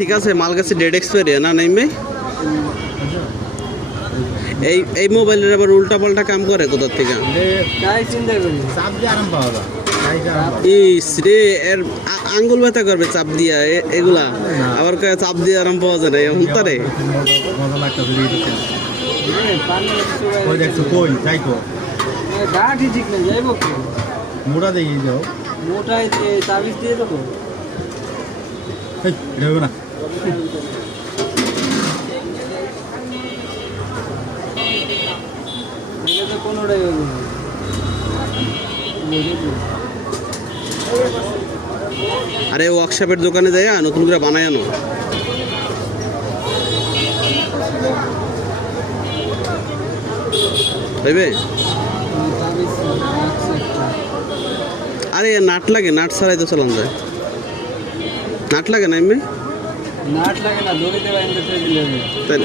ঠিক আছে, মাল গেছে ডেড এক্সপায়ারি না নাই ভাই? এই মোবাইলের আবার উল্টা পাল্টা কাম করে কোথার থেকে? ইস রে, এর আঙ্গুল ব্যথা করবে চাপ দিয়া এগুলা। আবার কয়ে চাপ দিয়ে আরাম পাওয়া যায় না এখন তারে। মোটা দিয়ে যাও, মোটাই তাবিজ দিয়ে দেবো না তো কোনোটাই হবে না। আরে ওয়ার্কশপের দোকানে যাই নতুন করে বানায় আনো। হইবে? আরে নাট লাগে, নাট ছাড়াই তো চালান যায়। নাট লাগে না এমনি? নাট লাগে না, দড়ি দেওয়া দিলে তাই